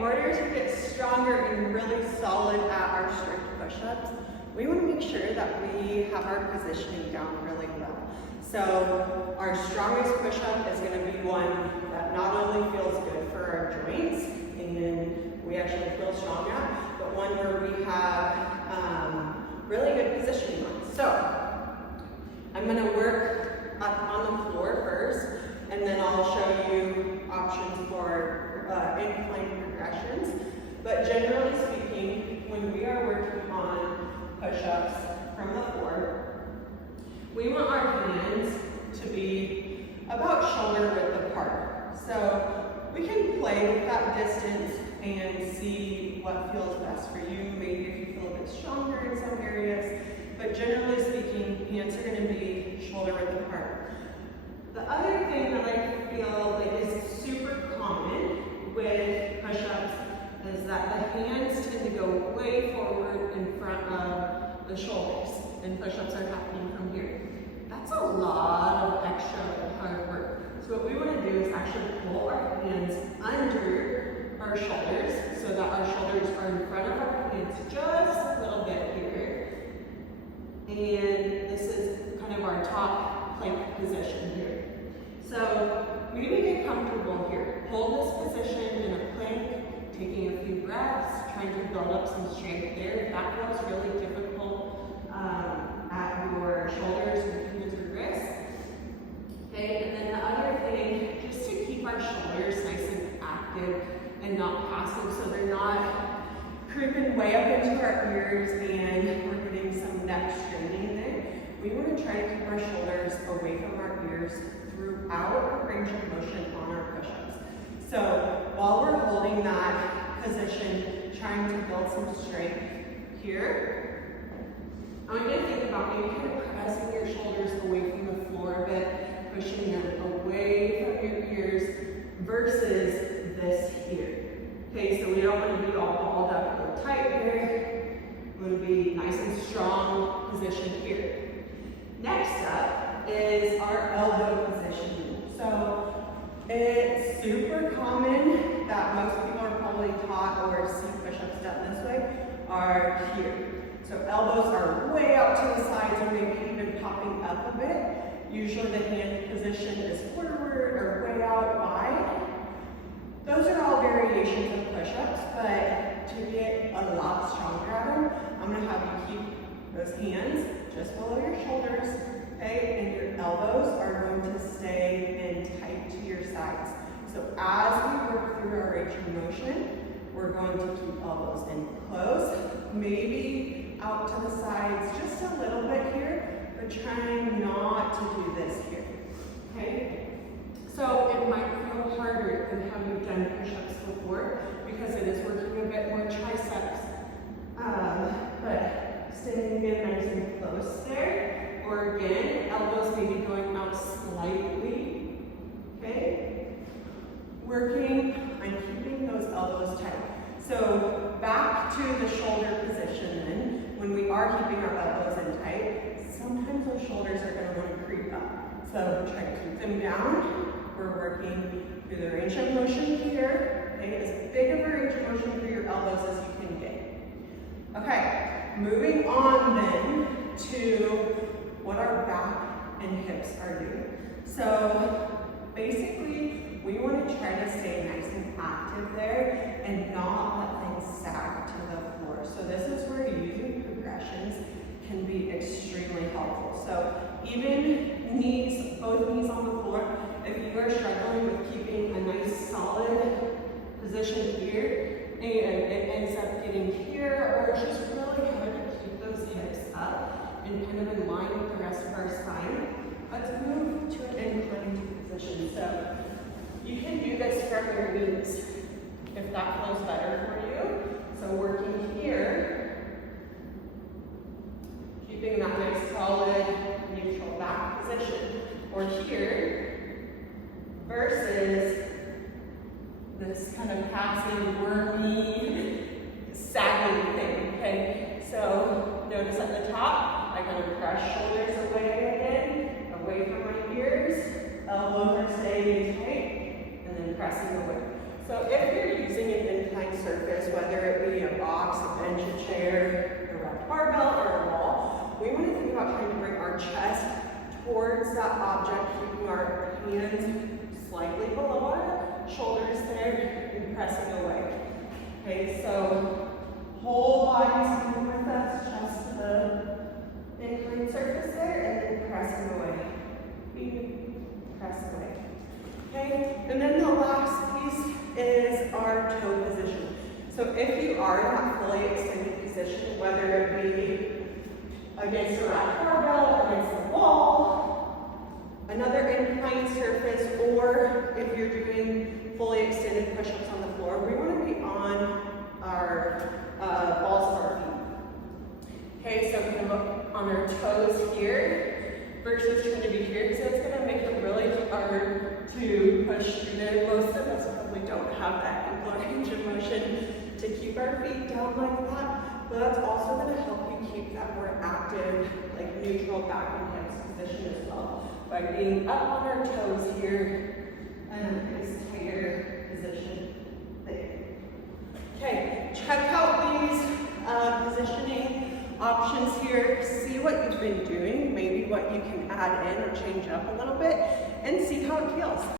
in order to get stronger and really solid at our strict push-ups, we want to make sure that we have our positioning down really well. So our strongest push-up is going to be one that not only feels good for our joints and we actually feel strong at, but one where we have really good positioning on. So I'm going to work up on the floor first, and then I'll show you options for incline progressions. But generally speaking, when we are working on push-ups from the floor, we want our hands to be about shoulder width apart. So we can play with that distance and see what feels best for you. Maybe if you feel a bit stronger in some areas, but generally speaking, hands are going to be shoulder width apart. The other thing that I feel like is super common with push-ups is that the hands tend to go way forward in front of the shoulders, and push-ups are happening from here. That's a lot of extra hard work. So what we want to do is actually pull our hands under our shoulders so that our shoulders are in front of our hands just a little bit here. And this is kind of our top plank position here. So maybe get comfortable here. Hold this position in a plank, taking a few breaths, trying to build up some strength there. If that feels really difficult at your shoulders or hands or wrists. Okay, and then the other thing, just to keep our shoulders nice and active and not passive, so they're not creeping way up into our ears and we're getting some neck straining there. We want to try to keep our shoulders away from our ears throughout the range of motion on our push-ups. So while we're holding that position, trying to build some strength here, I want you to think about maybe kind of pressing your shoulders away from the floor a bit, pushing them away from your ears versus this here. Okay, so we don't want to be all balled up real tight here. We want to be nice and strong position here. Next up is our elbow position. So it's super common that most people are probably taught or see push-ups done this way are here. So elbows are way out to the sides or maybe even popping up a bit. Usually the hand position is forward or way out wide. Those are all variations of push-ups, but to get a lot stronger at them, I'm going to have you keep those hands just below your shoulders, okay? And your elbows are going to stay in tight to your sides. So as we work through our range of motion, we're going to keep elbows in close, maybe out to the sides just a little bit here, but trying not to do this here, okay? So it might feel harder than how you've done push-ups before because it is working a bit more triceps, but staying in nice and close there. Or again, elbows maybe going out slightly, okay? Working on keeping those elbows tight. So back to the shoulder position then, when we are keeping our elbows in tight, sometimes those shoulders are going to want to creep up. So try to keep them down. We're working through the range of motion here. Okay, as big of a range of motion through your elbows as you can get. Okay, moving on then to what our back and hips are doing. So basically, we want to try to stay nice and active there and not let things sag to the floor. So this is where using progressions can be extremely helpful. So even knees, both knees on the floor, if you are struggling with keeping a nice solid position here and it ends up getting here, or it's just really hard to keep those hips up and kind of in line with the rest of our spine, let's move to an inclining position. So you can do this from your knees if that feels better for you. So working here, keeping that nice solid neutral back position, or here, versus this kind of passing, wormy, sagging thing, okay? So notice at the top, I kind of press shoulders away again, away from my ears, elbows are staying tight, and then pressing away. So if you're using an incline chest towards that object, keeping our hands slightly below our shoulders there and pressing away. Okay, so whole body's moving with us, chest to the inclined surface there, and then pressing away. Press away. Okay, and then the last piece is our toe position. So if you are in that fully extended position, whether it be against a rack barbell, against the wall, another inclined surface, or if you're doing fully extended push-ups on the floor, we want to be on our balls of our feet. Okay, so kind of on our toes here versus trying to be here, so it's going to make it really hard to push through there. Most of us probably don't have that ankle range of motion to keep our feet down like that, but that's also going to help you keep that more active, like neutral back and hips position as well, by being up on our toes here and this tighter position there. Okay, check out these positioning options here. See what you've been doing, maybe what you can add in or change up a little bit, and see how it feels.